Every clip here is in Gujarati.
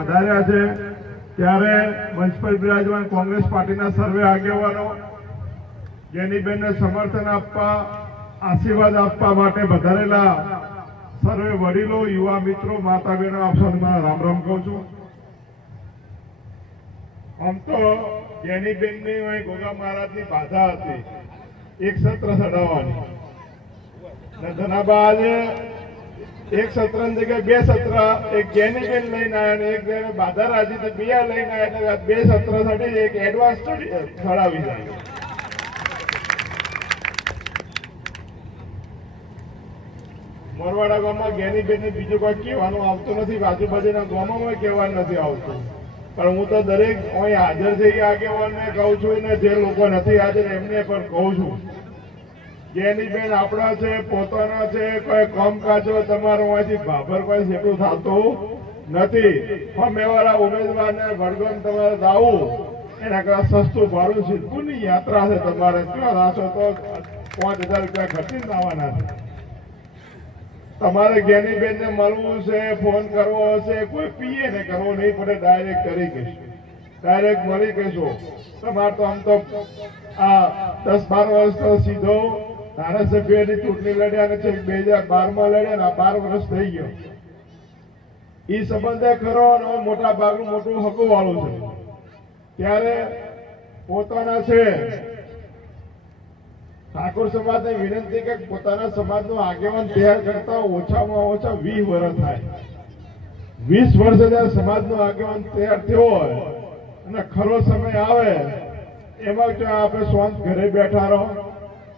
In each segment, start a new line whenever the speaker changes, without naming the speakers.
વધાર્યા છે. ત્યારે મંચ બિરાજમાન કોંગ્રેસ પાર્ટીના સર્વે આગેવાનો જેનીબેનને સમર્થન આપવા, આશીર્વાદ આપવા માટે વધારેલા સર્વે વડીલો, યુવા મિત્રો માતા બહેનો આપ સૌને રામ રામ કહું છું. આમ તો જેનીબેનની ગોગા મહારાજની બાધા હતી. એક સત્ર ચડાવવાની ધનાબા આજે એક સત્રની જગ્યાએ બે સત્ર, એક જેનીબેન લઈને આવ્યા એક જણે બાધા રાજી બે લઈને આવ્યા એટલે બે સત્ર સાથે એક એડવાન્સ ચડાવી જાય. મોરવાડા ગામમાં જ્ઞાનીબેન ને બીજું કોઈ કહેવાનું આવતું નથી આજુબાજુના ગામોમાં કહેવાનું નથી આવતું. પણ હું તો દરેક અહીં હાજર થઈ આગેવાનને કહું છું ને જે લોકો નથી હાજર એમને પણ કહું છું. જ્ઞાનીબેન આપણા છે, પોતાના છે, કોઈ કામકાજો તમારું અહીંથી ભાભર કોઈ જેટલું થતું નથી. સામેવાળા ઉમેદવારને વડગમ તમારે આવું એના કરતા સસ્તું ભાડું સિદ્ધુની યાત્રા છે તમારે? ક્યાં રાશો તો પાંચ હજાર રૂપિયા ખર્ચીને આવવાના છે. તમારે જ્ઞાનીબેન ને મળવું છે, ફોન કરવો હશે, કોઈ પીએ ને કરવો નહીં પડે ડાયરેક્ટ કરી કહેશું. ડાયરેક્ટ મળી કહેશો. તમારે તો આમ તો આ દસ બાર વર્ષ તો સીધો ધારાસભ્યની ચૂંટણી લડ્યા છે બે હજાર બારમાં લડ્યા બાર વર્ષ થઈ ગયો. એ સંબંધે ખરો અને મોટા ભાગનું મોટું હકુ વાળું છે. ત્યારે પોતાના છે. ઠાકોર સમાજને વિનંતી કે પોતાના સમાજનો આગેવાન તૈયાર કરતા ઓછામાં ઓછા વીસ વર્ષ થાય. વીસ વર્ષ જ્યારે સમાજનો આગેવાન તૈયાર થયો હોય અને ખરો સમય આવે, એમાં આપણે શાંત ઘરે બેઠા રહો.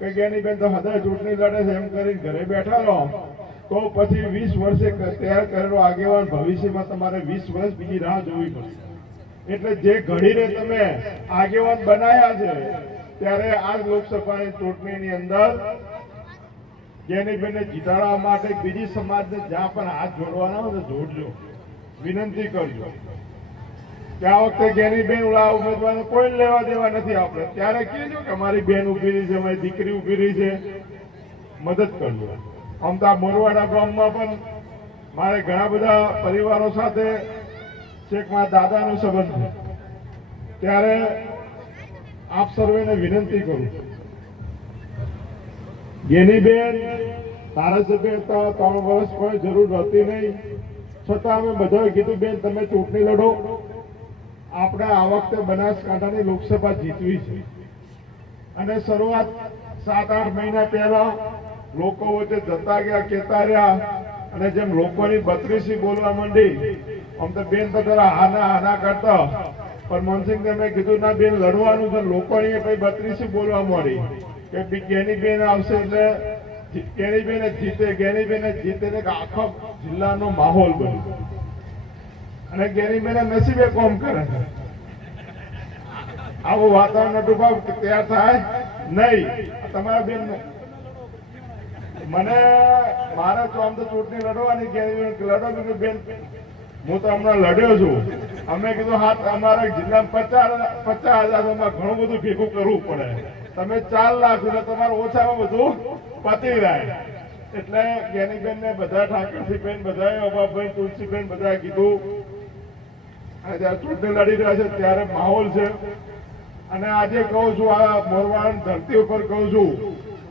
કે જેની બેન તો હજાર ચૂંટણી લડે છે, એમ કરીને ઘરે બેઠા રહો. તો પછી વીસ વર્ષે તૈયાર કરેલો આગેવાન ભવિષ્યમાં તમારે વીસ વર્ષ બીજી રાહ જોવી પડશે. એટલે જે ઘડીને તમે આગેવાન બનાયા છે, ત્યારે આ લોકસભાની ચૂંટણીની અંદર જેની બેને જીતાડવા માટે બીજી સમાજને જ્યાં પણ હાથ જોડવાના હોય તો જોડજો. વિનંતી કરજો. કે આ વખતે જેની બેન ઓલા ઉમેદવારને કોઈ લેવા દેવા નથી આપણે. ત્યારે કહેજો કે મારી બેન ઊભી રહી છે મારી દીકરી ઊભી રહી છે. મદદ કરજો. આમ તો આ મોરવાડા ગામમાં પણ મારે ઘણા બધા પરિવારો સાથે છેક મારા દાદાનો સંબંધ છે. ત્યારે આપ સર્વેને વિનંતી કરું છું. ગેનીબેન ધારાસભ્ય હતા, ત્રણ વર્ષ કોઈ જરૂર હતી નહીં. છતાં અમે બધાએ કીધું, બેન, તમે ચૂંટણી લડો. આપણે આ વખતે બનાસકાંઠાની લોકસભા જીતવી છે. અને શરૂઆત સાત આઠ મહિના પહેલા લોકો વચ્ચે જતા ગયા કેતા રહ્યા. અને જેમ લોકોની બત્રીસી બોલવા માંડી, આમ તો બેન તો જરા હાના હાના કરતા. પણ મનસિંહ તમે કીધું, ના બેન, લડવાનું છે. લોકોની પછી બત્રીસી બોલવા મળી કે કેની બેન આવશે એટલે કેની બેને જીતે કેની બેન જીતે આખો જિલ્લાનો માહોલ બન્યો. અને ગેરી બેન નસીબે કોમ કરે. આવું વાતાવરણ નટુભાવ તૈયાર થાય નહીં. તમારા બેન મને મારે તો આમ તો ચૂંટણી લડવાની કે લડો કીધું, બેન, હું તો હમણાં લડ્યો છું. અમે કીધું, હા અમારા જિલ્લામાં પચાસ પચાસ હજારમાં ઘણું બધું ભેગું કરવું પડે. તમે ચાર લાખ એટલે તમારું ઓછામાં બધું પતી જાય. એટલે જ્ઞાનીબેન ને બધા ઠાકરસિંહબેન, બધાએ અભાભાઈ તુલસીબેન બધા કીધું ચૂંટણી લડી રહ્યા છે ત્યારે માહોલ છે. અને આજે કહું છું, આ મોરવાડ ધરતી ઉપર કહું છું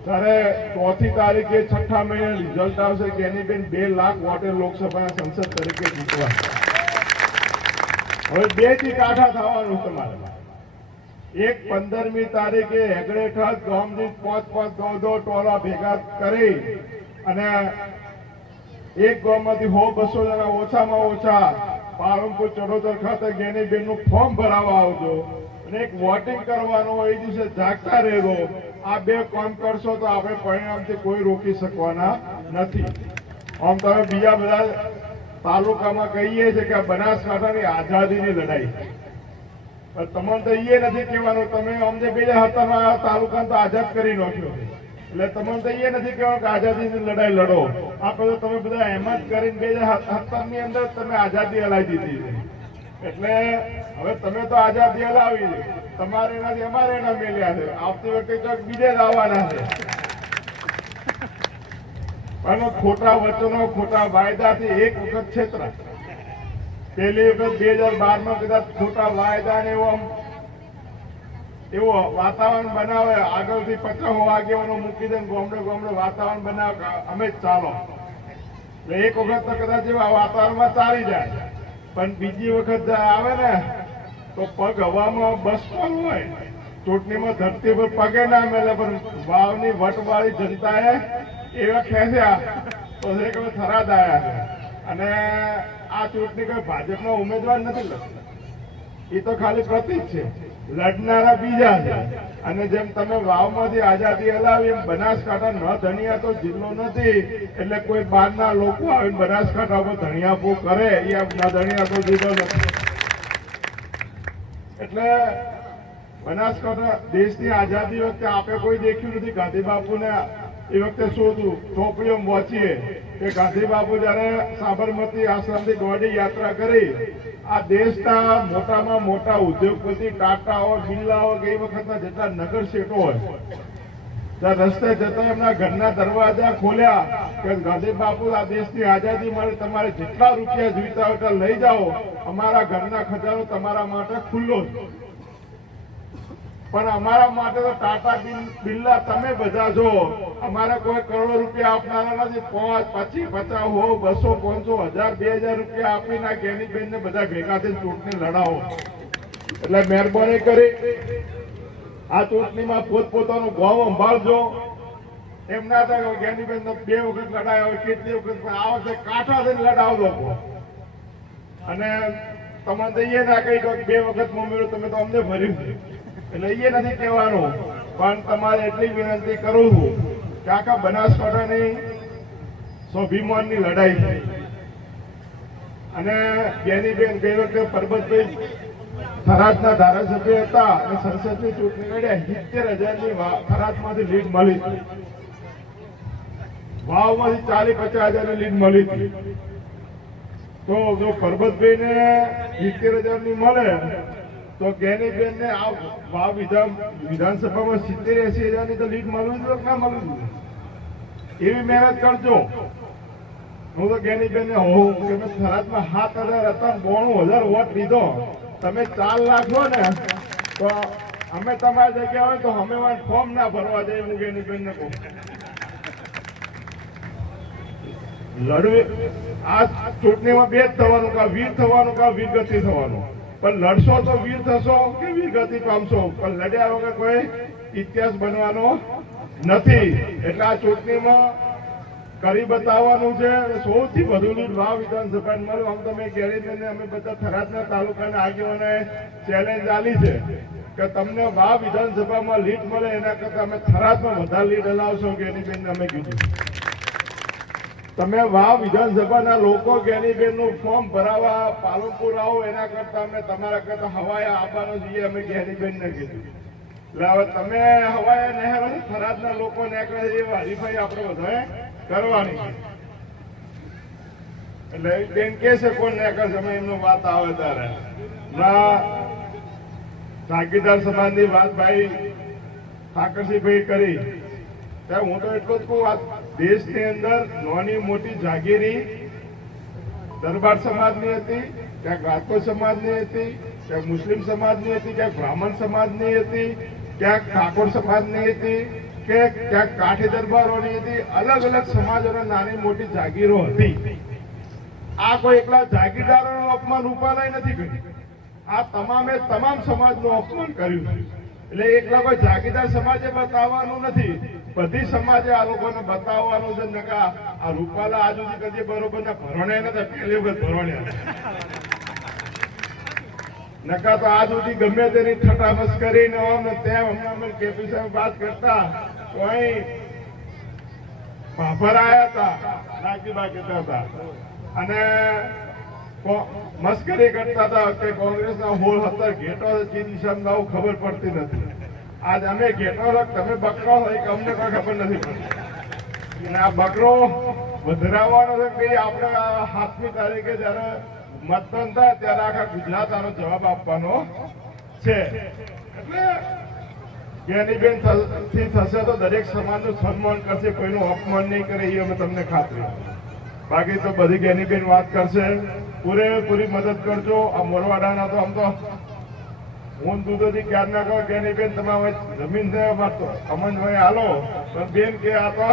ત્યારે ચોથી તારીખે છઠ્ઠા મહિને રિઝલ્ટ આવશે કે એની બેન બે લાખ વોટે લોકસભાના સંસદ તરીકે જીતવા. હવે બેથી કાઠા થવાનું તમારે. એક પંદરમી તારીખે હેગડેઠ ગામથી પાંચ પાંચ દો દો ટોલા ભેગા કરી અને એક ગામમાંથી હો બસો જણા ઓછામાં ઓછા પાલનપુર ચડોતર ખાતે જ્ઞાનીબેનનું ફોર્મ ભરાવા આવજો. અને એક વોટિંગ કરવાનું એ દિવસે જાગતા રહેજો. આ બે કામ કરશો તો આપણે પરિણામથી કોઈ રોકી શકવાના નથી. આમ તમે બીજા બધા તાલુકામાં કહીએ છીએ કે બનાસકાંઠાની આઝાદીની લડાઈ. તમને તો એ નથી કહેવાનું, તમે અમને બીજા હતા તાલુકા તો આઝાદ કરી નાખ્યો એટલે તમને તો એ નથી કહેવાનું કે આઝાદીની લડાઈ લડો. આ બધું તમે બધા એમ જ કરીને હજાર સત્તરની અંદર તમે આઝાદી હલાવી દીધી એટલે હવે તમે તો આઝાદી હલાવી તમારે એનાથી અમારે એના મેલ્યા છે. આવતી વખતે કંઈક બીજે જ આવવાના છે. પણ ખોટા વચનો, ખોટા વાયદાથી એક વખત છેતરા પેલી વખત બે હજાર બારમાં કદાચ ખોટા વાયદા ને એવું આમ એવું વાતાવરણ બનાવે, આગળથી પચાસ આગેવાનો મૂકી દે ગોમડે ગોમડે વાતાવરણ બનાવે અમે જ ચાલો. એક વખત તો કદાચ એવા વાતાવરણમાં ચાલી જાય. પણ બીજી વખત આવે ને, તો પગ હવામાં બસતો હોય. ચૂંટણીમાં ધરતી પર પગે ના મેલે, પણ વાવની વટવાળી જનતાએ એવા ખેંચ્યા, તો છે કે થરાદ આવ્યા અને આ ચૂંટણી કોઈ ભાજપનો ઉમેદવાર નથી લખતા એ તો ખાલી પ્રતિક છે. લડનારા બીજા છે. અને જેમ તમે વાવમાંથી આઝાદી હલાવી એમ બનાસકાંઠા ન ધનિયા તો જિલ્લો નથી. એટલે કોઈ બહારના લોકો આવીને બનાસકાંઠા ઉપર ધણિયાપો કરે, એ ન ધણિયા તો જિલ્લો નથી. એટલે બનાસકાંઠા દેશની આઝાદી વખતે આપે કોઈ દેખ્યું નથી. ગાંધી બાપુને એ વખતે શું હતું? ચોપડીઓ વાંચીએ કે ગાંધી બાપુ જયારે સાબરમતી આશ્રમથી દોડી યાત્રા કરી આ દેશના મોટામાં મોટા ઉદ્યોગપતિ, ટાટાઓ બિરલાઓ કે એ વખતના જેટલા નગર શેઠો હોય, ત્યાં રસ્તે જતા એમના ઘરના દરવાજા ખોલ્યા કે ગાંધી બાપુ, આ દેશની આઝાદી માટે તમારે જેટલા રૂપિયા જોઈતા હોય લઈ જાઓ. અમારા ઘરના ખજાનો તમારા માટે ખુલ્લો છે. પણ અમારા માટે તો ટાટા બિરલા તમે બધા છો. અમારે કોઈ કરોડો રૂપિયા આપનારા નથી. પાંચ પચીસ પચાસ હો, બસો પાંચસો હજાર, બે હજાર રૂપિયા આપીને આ જ્ઞાનીબેન ને બધા ભેગા થઈને ચૂંટણી લડાવો. એટલે મહેરબાની કરી. આ ચૂંટણીમાં પોતપોતાનું ગામ સંભાળજો. એમ ના થાય ગેની બેન તો બે વખત લડાયા હોય, કેટલી વખત, પણ આ વખતે કાંઠા થઈને લડાવજો અને તમને તો એ ના કહી દો કે બે વખત મમ્મી તમે તો અમને ભર્યું એટલે એ નથી કહેવાનું, પણ તમારે એટલી વિનંતી કરું છું કે આખા બનાસકાંઠાની સ્વાભિમાનની લડાઈ થઈ અને બેનીબેન ગઈ વખતે પરબતભાઈ થરાદના ધારાસભ્ય હતા અને સંસદની ચૂંટણી લડ્યા સિત્તેર હજારની થરાદમાંથી લીડ મળી હતી. વાવમાંથી ચાલી પચાસ હજારની લીડ મળી હતી. તો જો પરબતભાઈને સિત્તેર હજારની મળે તો ગેનીબેન ને આ વાવ વિધાન વિધાનસભામાં સિત્તેર એસી હજારની તો લીડ મળવી જોઈએ ના મળવી જોઈએ? એવી મહેનત કરજો. હું તો ગેનીબેન ને હોઉં કે મેં થરાદમાં સાત હજાર હતા બોણું હજાર વોટ લીધો. તમે ચાર લાખ હો ને, તો અમે તમારી જગ્યા હોય તો અમે મારે ફોર્મ ના ભરવા જઈએ હું ગેનીબેન ને કહું. લડવી આ ચૂંટણીમાં બે જ થવાનું, કા વીર થવાનું, કા વીરગતિ થવાનું. પણ લડશો તો વીર થશો કે વીરગતિ પામશો? પણ લડ્યા વગર કોઈ ઇતિહાસ બનવાનો નથી. એટલે આ ચૂંટણીમાં કરી બતાવવાનું છે સૌથી વધુ લીડ વાવ વિધાનસભાને મળ્યું આમ તમે ગેરેજને અમે બધા થરાદના તાલુકાના આગેવાને ચેલેન્જ આલી છે કે તમને વાવ વિધાનસભામાં લીડ મળે એના કરતા અમે થરાદમાં વધારે લીડ હલાવશો બેન અમે કીધું. તમે વાવ વિધાનસભાના લોકો ગેનીબેનનું ફોર્મ ભરાવા પાલનપુર આવો, એના કરતા અમે તમારા કરતા હવાયા આવવાનું જોઈએ અમે ગેનીબેન ને કીધું. એટલે હવે તમે હવાયા અને થરાદના લોકો નીકળે એ હરીફાઈ આપણે વધારે કરવાની એટલે બેન કે છે, કોણ ને અમે એમનું વાત આવે ત્યારે. ના, ભાગીદાર સમાજની વાત ભાઈ ઠાકરસિંહભાઈ કરી. ત્યારે હું તો એટલું જ કહું, આ દેશની અંદર નાની મોટી જાગીરી દરબાર સમાજની હતી, ક્યાંક રાજકોટ સમાજની હતી, ક્યાંક મુસ્લિમ સમાજની હતી, ક્યાંક બ્રાહ્મણ સમાજની હતી, ક્યાંક ઠાકોર સમાજની હતી કે ક્યાંક કાઠી દરબારોની હતી, અલગ અલગ સમાજોની નાની મોટી જાગીરો હતી. આ કોઈ એકલા જાગીરદારોનું અપમાન રૂપાલાય નથી કર્યું. આ તમામે તમામ સમાજનું અપમાન કર્યું એટલે એકલા કોઈ જાગીરદાર સમાજે બતાવવાનું નથી. બધી સમાજે આ લોકોને બતાવવાનું છે નકા આ રૂપાલા આજુ કદી બરોબર, ને ભરણે નતા પહેલી વખત ભરણ્યા નકા તો આજ સુધી ગમે તેની ઠટામસ કરીને આમ ને તેમ હમણાં અમે કેપી સાહેબ વાત કરતા. તો અહીં ભાભર આયા હતા નાકી કહેતા હતા. અને મસ્કરી કરતા હતા કે કોંગ્રેસના હોળ હતા ઘેટો જે દિશામાં ખબર પડતી નથી. આજ અમે ઘેટો છો, તમે બકરો હોય કે અમને કોઈ ખબર નથી પડતી. અને આ બકરો વધરાવવાનો છે કે આપણે સાતમી તારીખે જયારે મતદાન થાય ત્યારે આખા ગુજરાત આનો જવાબ આપવાનો છે. એટલે જ્ઞાનીબેનથી થશે તો દરેક સમાજનું સન્માન કરશે કોઈનું અપમાન નહીં કરે એ અમે તમને ખાતરી બાકી તો બધી જ્ઞાનીબેન વાત કરશે. પૂરેપૂરી મદદ કરજો. આ મોરવાડાના તો આમ તો હું દૂધોથી ક્યાં ના કહો બેન તમે જમીન થયો મારતો અમનભાઈ હાલો. પણ બેન કે આ તો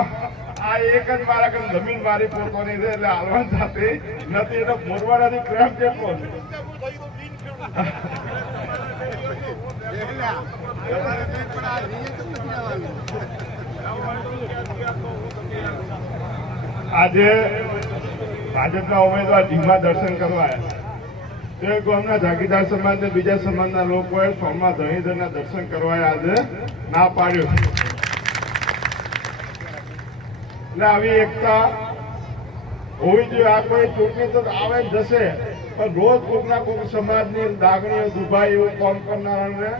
આ એક જ મારા કન જમીન મારી પોતાની છે એટલે હાલવાન સાથે નથી. એટલે મોરવાડાથી ક્રેમ કેટલો છે આજે ભાજપના ઉમેદવાર ઢીમા દર્શન કરવા આવ્યા. જાગીદાર સમાજ ને બીજા સમાજના લોકોએ સોમનાથ ધણીધરના દર્શન કરવા આજે ના પાડ્યો. એટલે આવી એકતા હોવી જોઈએ. આ કોઈ ચૂંટણી તો આવે જ જશે, પણ રોજ કોકના કોક સમાજની લાગણીઓ દુભાઈ એવું ફોર્મ કરનારાને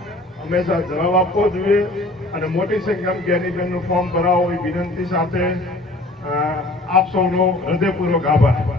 હંમેશા જવાબ આપવો જોઈએ અને મોટી સંખ્યામાં જ્ઞાનીબેનનું ફોર્મ ભરાવો એ વિનંતી સાથે આપ સૌનો હૃદયપૂર્વક આભાર.